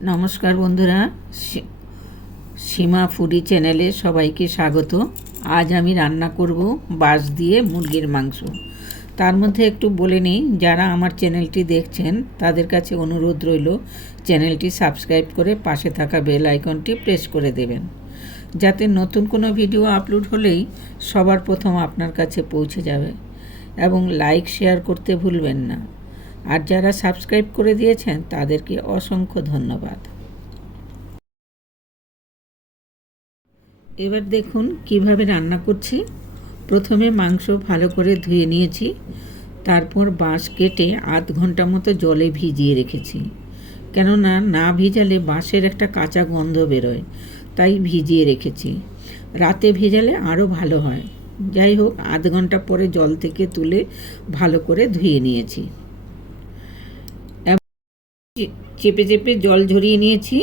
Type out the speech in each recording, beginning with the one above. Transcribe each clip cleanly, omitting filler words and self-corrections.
নমস্কার বন্ধুরা, সীমা ফুডি চ্যানেলে সবাইকে স্বাগত। আজ আমি রান্না করব বাঁশ দিয়ে মুরগির মাংস। তার মধ্যে একটু বলে নিই, যারা আমার চ্যানেলটি দেখছেন তাদের কাছে অনুরোধ রইল চ্যানেলটি সাবস্ক্রাইব করে পাশে থাকা বেল আইকনটি প্রেস করে দেবেন, যাতে নতুন কোনো ভিডিও আপলোড হলেই সবার প্রথম আপনার কাছে পৌঁছে যাবে। এবং লাইক শেয়ার করতে ভুলবেন না। আর যারা সাবস্ক্রাইব করে দিয়েছেন তাদেরকে অসংখ্য ধন্যবাদ। এবার দেখুন কিভাবে রান্না করছি। প্রথমে মাংস ভালো করে ধুয়ে নিয়েছি, তারপর বাঁশ কেটে আধ ঘন্টা মতো জলে ভিজিয়ে রেখেছি। কেননা না ভিজালে বাঁশের একটা কাঁচা গন্ধ বেরোয়, তাই ভিজিয়ে রেখেছি। রাতে ভেজালে আরও ভালো হয়। যাই হোক, আধ ঘন্টা পরে জল থেকে তুলে ভালো করে ধুয়ে নিয়েছি। চেপে চেপে জল ঝরিয়ে নিয়েছি।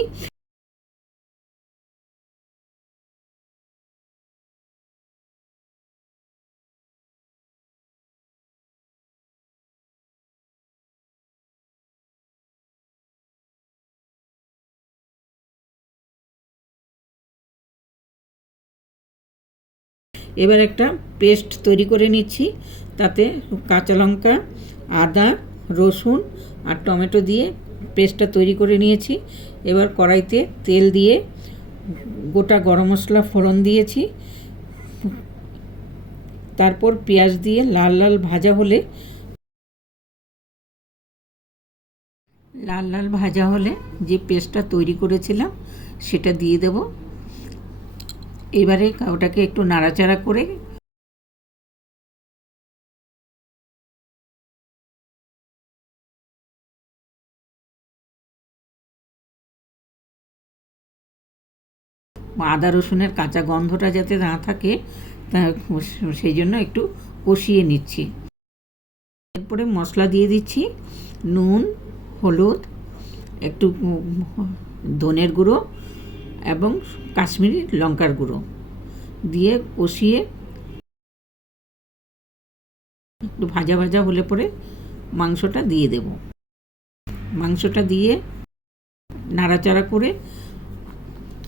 এবার একটা পেস্ট তৈরি করে নিচ্ছি। তাতে কাঁচা লঙ্কা, আদা, রসুন আর টমেটো দিয়ে পেস্টটা তৈরি করে নিয়েছি। এবার কড়াইতে তেল দিয়ে গোটা গরম মশলা ফোড়ন দিয়েছি। তারপর পেঁয়াজ দিয়ে লাল লাল ভাজা হলে যে পেস্টটা তৈরি করেছিলাম সেটা দিয়ে দেব। এবারে ওটাকে একটু নাড়াচাড়া করে আদা রসুনের কাঁচা গন্ধটা যাতে না থাকে, তা সেই জন্য একটু কষিয়ে নিচ্ছি। এরপরে মশলা দিয়ে দিচ্ছি, নুন, হলুদ, একটু ধনের গুঁড়ো এবং কাশ্মীরি লঙ্কার গুঁড়ো দিয়ে কষিয়ে একটু ভাজা ভাজা হলে পরে মাংসটা দিয়ে দেব। মাংসটা দিয়ে নাড়াচাড়া করে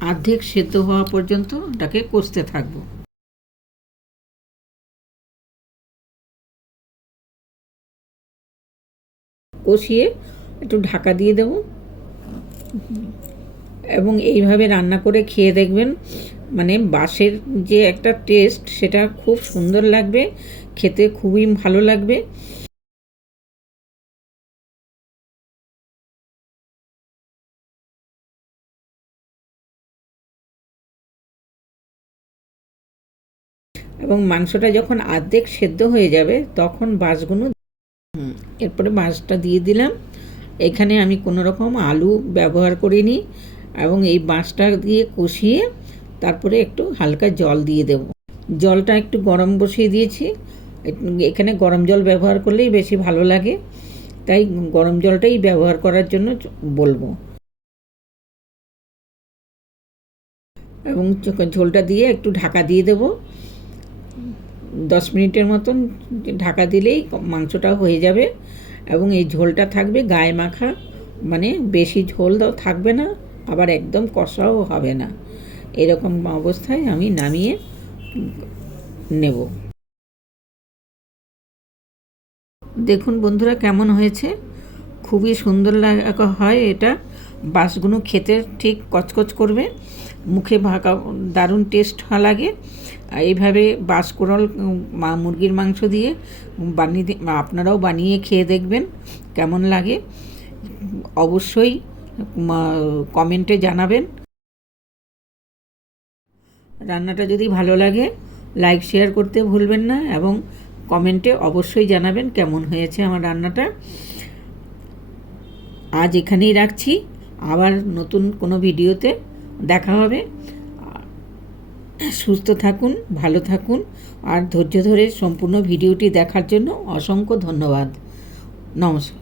অর্ধেক সেদ্ধ হওয়া পর্যন্ত ওটাকে কষতে থাকবো। কষিয়ে একটু ঢাকা দিয়ে দেব এবং এইভাবে রান্না করে খেয়ে দেখবেন, মানে বাঁশের যে একটা টেস্ট সেটা খুব সুন্দর লাগবে, খেতে খুবই ভালো লাগবে। এবং মাংসটা যখন অর্ধেক সেদ্ধ হয়ে যাবে তখন বাঁশগুলো, এরপরে বাঁশটা দিয়ে দিলাম। এখানে আমি কোনো রকম আলু ব্যবহার করিনি এবং এই বাঁশটা দিয়ে কষিয়ে তারপরে একটু হালকা জল দিয়ে দেব। জলটা একটু গরম বসিয়ে দিয়েছি। এখানে গরম জল ব্যবহার করলেই বেশি ভালো লাগে, তাই গরম জলটাই ব্যবহার করার জন্য বলবো। এবং ঝোলটা দিয়ে একটু ঢাকা দিয়ে দেব। 10 মিনিটের মতন ঢাকা দিলেই মাংসটা হয়ে যাবে এবং এই ঝোলটা থাকবে গায়ে মাখা, মানে বেশি ঝোল থাকবে না, আবার একদম কষাও হবে না। এরকম অবস্থায় আমি নামিয়ে নেব। দেখুন বন্ধুরা কেমন হয়েছে, খুবই সুন্দর হয় এটা। বাঁশগুলো খেতে ঠিক কচকচ করবে, মুখে ভাকা দারুণ টেস্ট লাগে। এইভাবে বাঁশকোড়ল মুরগির মাংস দিয়ে আপনারাও বানিয়ে খেয়ে দেখবেন কেমন লাগে। অবশ্যই কমেন্টে জানাবেন। রান্নাটা যদি ভালো লাগে লাইক শেয়ার করতে ভুলবেন না এবং কমেন্টে অবশ্যই জানাবেন কেমন হয়েছে আমার রান্নাটা। আজ এখানেই রাখছি, আবার নতুন কোনো ভিডিওতে দেখা হবে। সুস্থ থাকুন, ভালো থাকুন, আর ধৈর্য ধরে সম্পূর্ণ ভিডিওটি দেখার জন্য অসংখ্য ধন্যবাদ। নমস্কার।